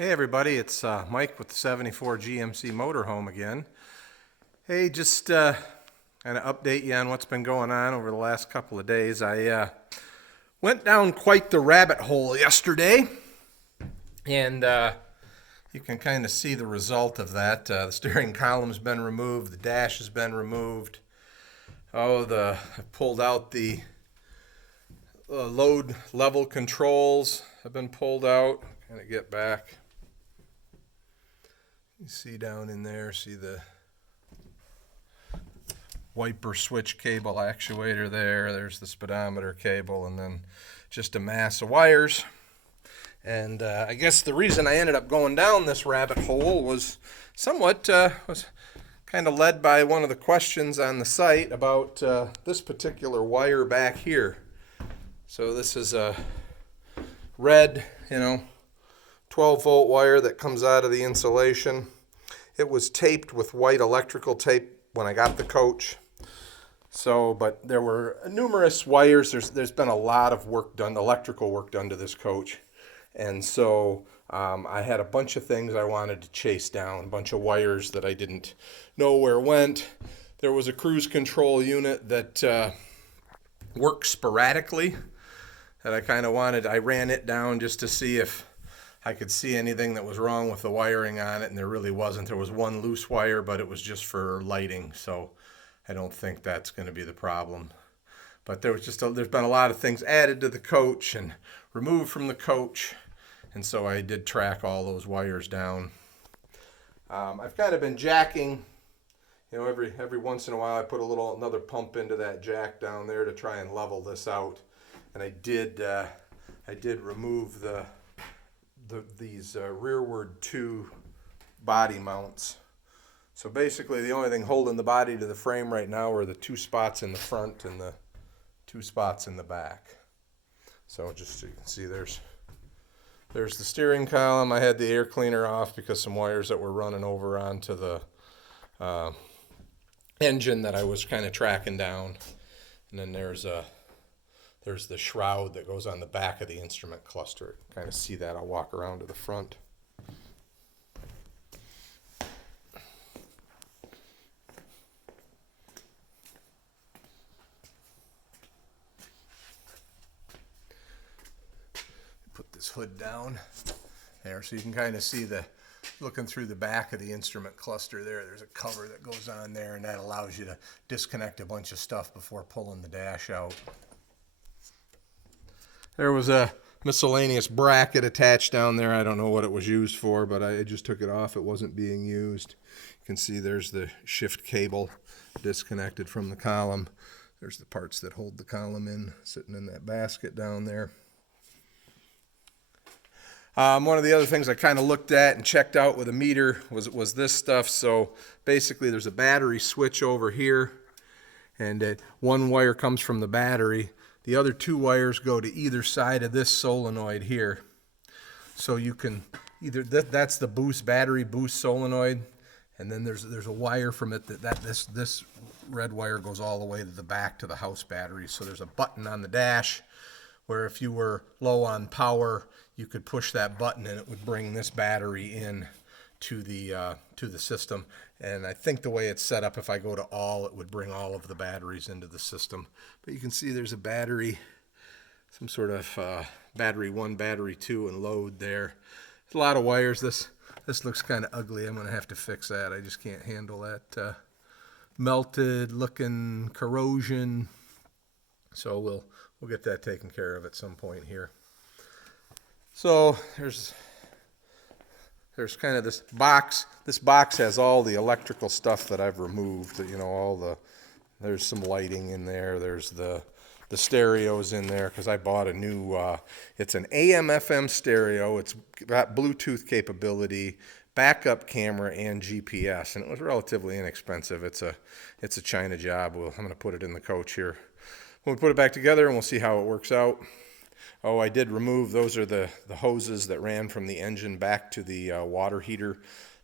Hey everybody, it's Mike with the 74 GMC Motorhome again. Hey, just kind of update you on what's been going on over the last couple of days. I went down quite the rabbit hole yesterday, and you can kind of see the result of that. The steering column's been removed, the dash has been removed. I pulled out the load level controls have been pulled out. Kind of get back. You see down in there, see the wiper switch cable actuator there. There's the speedometer cable, and then just a mass of wires. And I guess the reason I ended up going down this rabbit hole was was kind of led by one of the questions on the site about this particular wire back here. So this is a red, 12-volt wire that comes out of the insulation. It was taped with white electrical tape when I got the coach. But there were numerous wires. There's been a lot of work done, electrical work done to this coach. And so I had a bunch of things I wanted to chase down, a bunch of wires that I didn't know where went. There was a cruise control unit that worked sporadically that I ran it down just to see if I could see anything that was wrong with the wiring on it, and there really wasn't. There was one loose wire, but it was just for lighting, so I don't think that's going to be the problem. But there's been a lot of things added to the coach and removed from the coach, and so I did track all those wires down. I've kind of been jacking, every once in a while I put another pump into that jack down there to try and level this out. And I did remove these rearward two body mounts. So basically the only thing holding the body to the frame right now are the two spots in the front and the two spots in the back. So just so you can see, there's the steering column. I had the air cleaner off because some wires that were running over onto the engine that I was kind of tracking down. And then there's the shroud that goes on the back of the instrument cluster. Kind of see that. I'll walk around to the front. Put this hood down there so you can kind of see looking through the back of the instrument cluster there. There's a cover that goes on there, and that allows you to disconnect a bunch of stuff before pulling the dash out. There was a miscellaneous bracket attached down there. I don't know what it was used for, but I just took it off. It wasn't being used. You can see there's the shift cable disconnected from the column. There's the parts that hold the column in, sitting in that basket down there. One of the other things I kind of looked at and checked out with a meter was this stuff. So basically there's a battery switch over here, and one wire comes from the battery. The other two wires go to either side of this solenoid here. So you can that's the battery boost solenoid, and then there's a wire from it this red wire goes all the way to the back to the house battery. So there's a button on the dash where if you were low on power, you could push that button and it would bring this battery in to the system. And I think the way it's set up, if I go to all, it would bring all of the batteries into the system. But you can see there's a battery, some sort of battery 1, battery 2, and load there. There's a lot of wires. This looks kind of ugly. I'm going to have to fix that. I just can't handle that melted looking corrosion. So we'll get that taken care of at some point here. So there's kind of this box. This box has all the electrical stuff that I've removed. There's some lighting in there. There's the stereos in there because I bought a new. It's an AM/FM stereo. It's got Bluetooth capability, backup camera, and GPS, and it was relatively inexpensive. It's a China job. I'm going to put it in the coach here. We'll put it back together and we'll see how it works out. Oh, I did remove, those are the hoses that ran from the engine back to the water heater.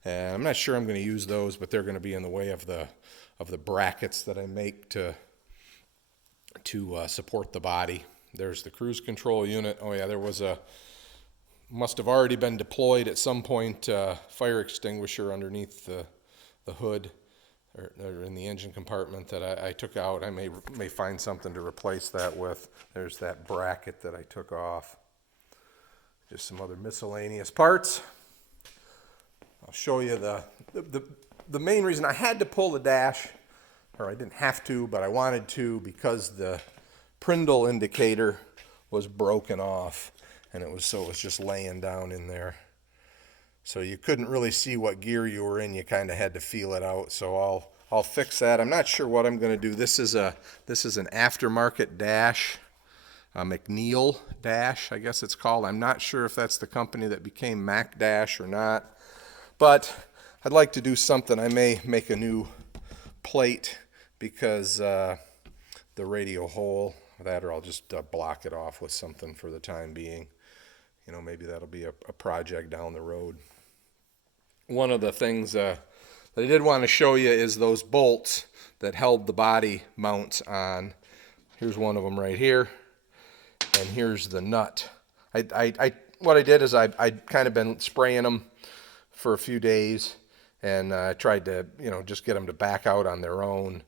And I'm not sure I'm going to use those, but they're going to be in the way of the brackets that I make to support the body. There's the cruise control unit. Oh yeah, there was a must have already been deployed at some point, fire extinguisher underneath the hood or in the engine compartment that I took out. I may find something to replace that with. There's that bracket that I took off. Just some other miscellaneous parts. I'll show you the main reason I had to pull the dash, or I didn't have to, but I wanted to, because the Prindle indicator was broken off, and it was just laying down in there. So you couldn't really see what gear you were in. You kind of had to feel it out. So I'll fix that. I'm not sure what I'm going to do. This is an aftermarket dash, a McNeil dash, I guess it's called. I'm not sure if that's the company that became Mac Dash or not, but I'd like to do something. I may make a new plate because the radio hole, that, or I'll just block it off with something for the time being. You know, maybe that'll be a project down the road. One of the things that I did want to show you is those bolts that held the body mounts on. Here's one of them right here, and here's the nut. What I did is I'd kind of been spraying them for a few days, and I tried to, just get them to back out on their own.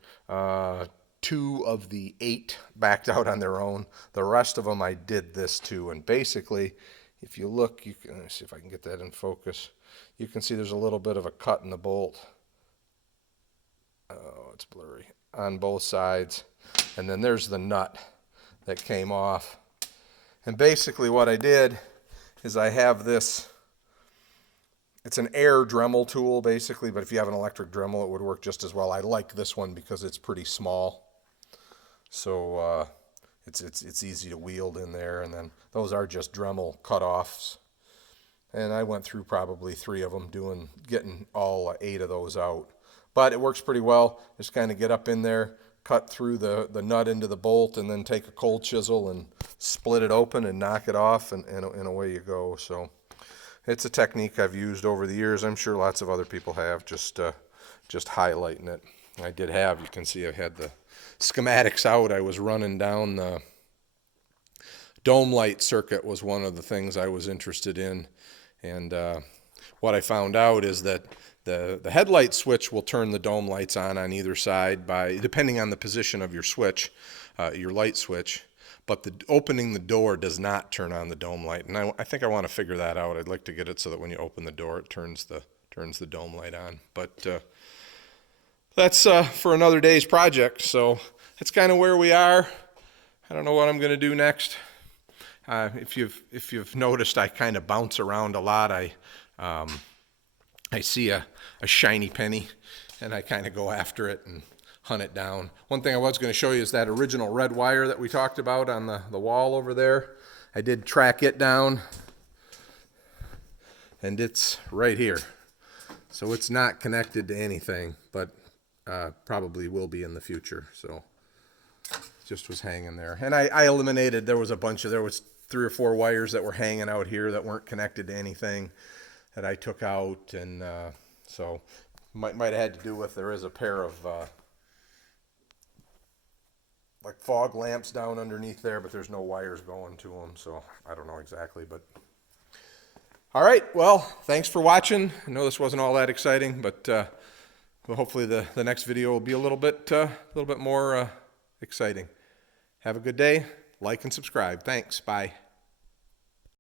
2 of the 8 backed out on their own. The rest of them I did this to, and basically, if you look, let me see if I can get that in focus. You can see there's a little bit of a cut in the bolt. Oh, it's blurry. On both sides. And then there's the nut that came off. And basically what I did is I have this, it's an air Dremel tool basically, but if you have an electric Dremel it would work just as well. I like this one because it's pretty small. So it's easy to wield in there, and then those are just Dremel cutoffs. And I went through probably 3 of them getting all 8 of those out. But it works pretty well. Just kind of get up in there, cut through the nut into the bolt, and then take a cold chisel and split it open and knock it off, and away you go. So it's a technique I've used over the years. I'm sure lots of other people have, just highlighting it. I did have, you can see I had the schematics out. I was running down the dome light circuit was one of the things I was interested in. And what I found out is that the headlight switch will turn the dome lights on either side depending on the position of your switch, your light switch. But opening the door does not turn on the dome light. And I think I want to figure that out. I'd like to get it so that when you open the door, it turns the dome light on. But that's for another day's project. So that's kind of where we are. I don't know what I'm going to do next. If you've noticed, I kind of bounce around a lot. I see a shiny penny, and I kind of go after it and hunt it down. One thing I was going to show you is that original red wire that we talked about on the wall over there. I did track it down, and it's right here. So it's not connected to anything, but probably will be in the future. So just was hanging there. And I eliminated, there was 3 or 4 wires that were hanging out here that weren't connected to anything that I took out. And so might have had to do with, there is a pair of like fog lamps down underneath there, but there's no wires going to them. So I don't know exactly, but all right. Well, thanks for watching. I know this wasn't all that exciting, but hopefully the next video will be a little bit more exciting. Have a good day. Like and subscribe. Thanks. Bye.